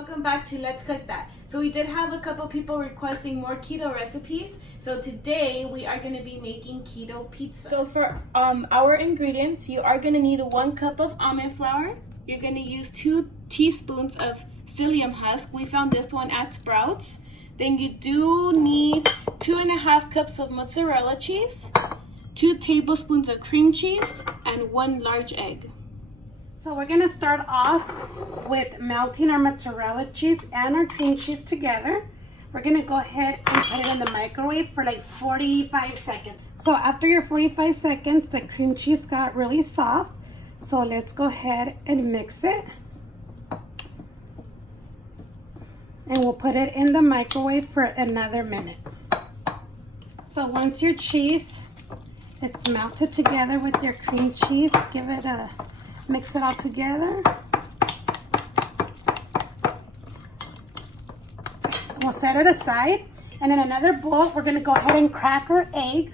welcome back to Let's Cook That. So we did have a couple people requesting more keto recipes. So today we are going to be making keto pizza. So for our ingredients, you are going to need 1 cup of almond flour. You're going to use 2 teaspoons of psyllium husk. We found this one at Sprouts. Then you do need 2.5 cups of mozzarella cheese, 2 tablespoons of cream cheese, and 1 large egg. So we're going to start off with melting our mozzarella cheese and our cream cheese together. We're going to go ahead and put it in the microwave for like 45 seconds. So after your 45 seconds, the cream cheese got really soft. So let's go ahead and mix it. And we'll put it in the microwave for another minute. So once your cheese is melted together with your cream cheese, mix it all together. We'll set it aside. And in another bowl, we're going to go ahead and crack our egg.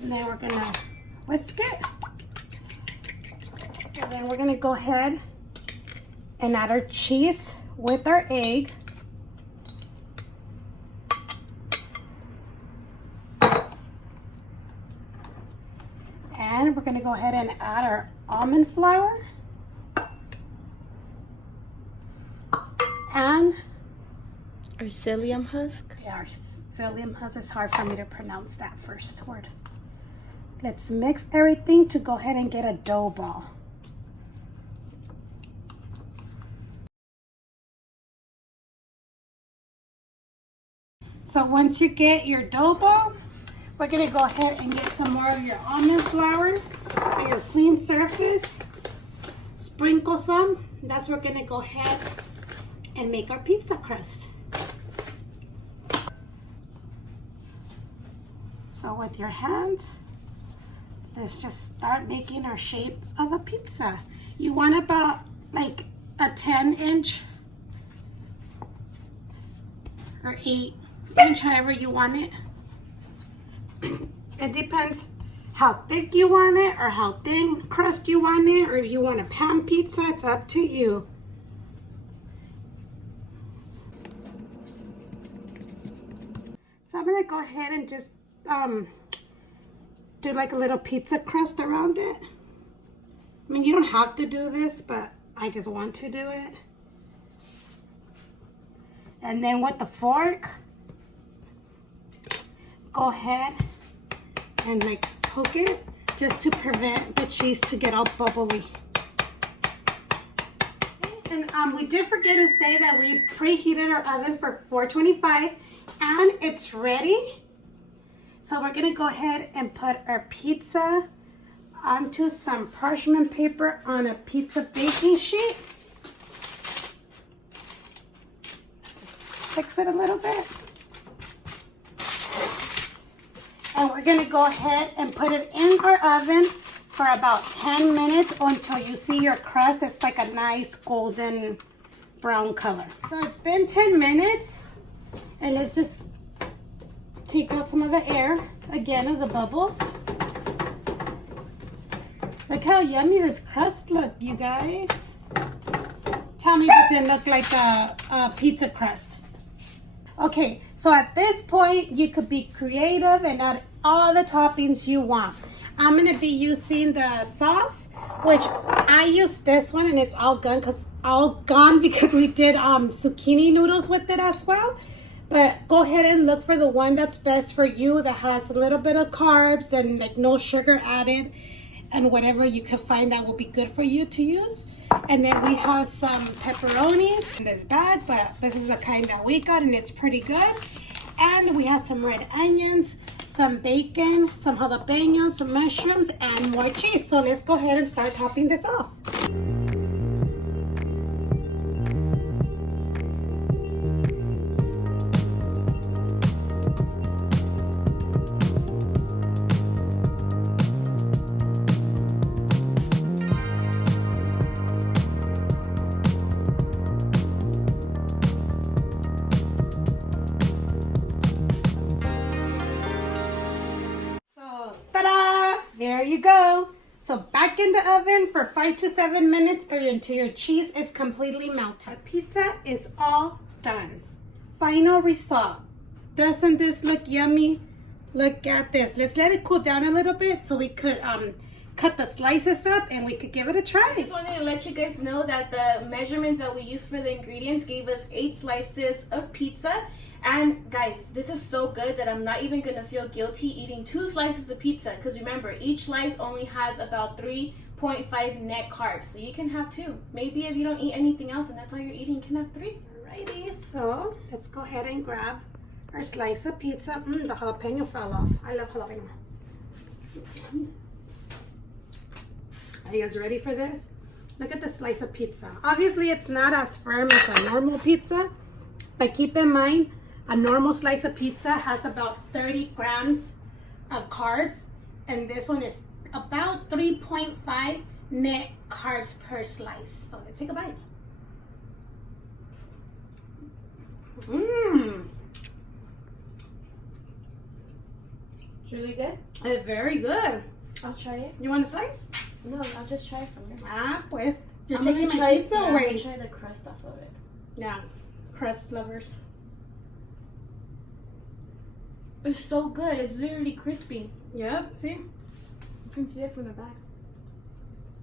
And then we're going to whisk it. And then we're going to go ahead and add our cheese with our egg. And we're going to go ahead and add our almond flour and our psyllium husk. Yeah, our psyllium husk is hard for me to pronounce that first word. Let's mix everything to go ahead and get a dough ball. So once you get your dough ball, we're going to go ahead and get some more of your almond flour on your clean surface. Sprinkle some. That's where we're going to go ahead and make our pizza crust. So with your hands, let's just start making our shape of a pizza. You want about like a 10-inch or 8-inch, however you want it. It depends how thick you want it or how thin crust you want it, or if you want a pan pizza, it's up to you. So I'm going to go ahead and just do like a little pizza crust around it. I mean, you don't have to do this, but I just want to do it. And then with the fork, go ahead and like poke it just to prevent the cheese to get all bubbly. And we did forget to say that we preheated our oven for 425 and it's ready. So we're gonna go ahead and put our pizza onto some parchment paper on a pizza baking sheet. Just fix it a little bit. And we're going to go ahead and put it in our oven for about 10 minutes until you see your crust. It's like a nice golden brown color. So it's been 10 minutes. And let's just take out some of the air, again, of the bubbles. Look how yummy this crust looks, you guys. Tell me, does it look like a pizza crust? Okay, so at this point, you could be creative and add all the toppings you want. I'm going to be using the sauce, which I use this one, and it's all gone because we did zucchini noodles with it as well. But go ahead and look for the one that's best for you, that has a little bit of carbs and like no sugar added, and whatever you can find that will be good for you to use. And then we have some pepperonis in this bag, but this is the kind that we got and it's pretty good. And we have some red onions, some bacon, some jalapenos, some mushrooms, and more cheese. So let's go ahead and start topping this off. There you go. So back back in the oven for 5 to 7 minutes or until your cheese is completely melted. Pizza is all done. Final result. Doesn't this look yummy? Look at this. Let's let it cool down a little bit so we could cut the slices up and we could give it a try. I just wanted to let you guys know that the measurements that we used for the ingredients gave us 8 slices of pizza. And guys, this is so good that I'm not even gonna feel guilty eating 2 slices of pizza, because remember, each slice only has about 3.5 net carbs, so you can have 2. Maybe if you don't eat anything else and that's all you're eating, you can have 3. Alrighty, so let's go ahead and grab our slice of pizza. The jalapeno fell off. I love jalapeno. Are you guys ready for this? Look at the slice of pizza. Obviously, it's not as firm as a normal pizza, but keep in mind, a normal slice of pizza has about 30 grams of carbs, and this one is about 3.5 net carbs per slice. So let's take a bite. It's really good. It's very good. I'll try it. You want a slice? No, I'll just try it from here. Pues. You're I'm taking gonna my try, pizza yeah, I'm away. gonna try the crust off of it. Yeah, crust lovers. It's so good. It's literally crispy. Yep, see? You can see it from the back.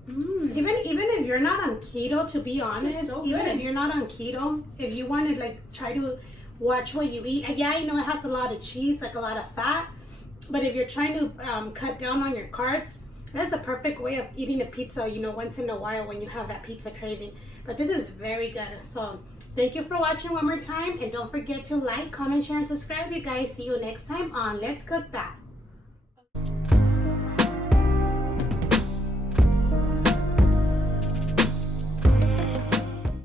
Even if you're not on keto, to be honest, so even good. if you're not on keto, if you want to like try to watch what you eat, yeah, I know it has a lot of cheese, like a lot of fat, but if you're trying to cut down on your carbs, that's a perfect way of eating a pizza, you know, once in a while when you have that pizza craving. But this is very good. So thank you for watching one more time, and don't forget to like, comment, share, and subscribe, you guys. See you next time on Let's Cook That.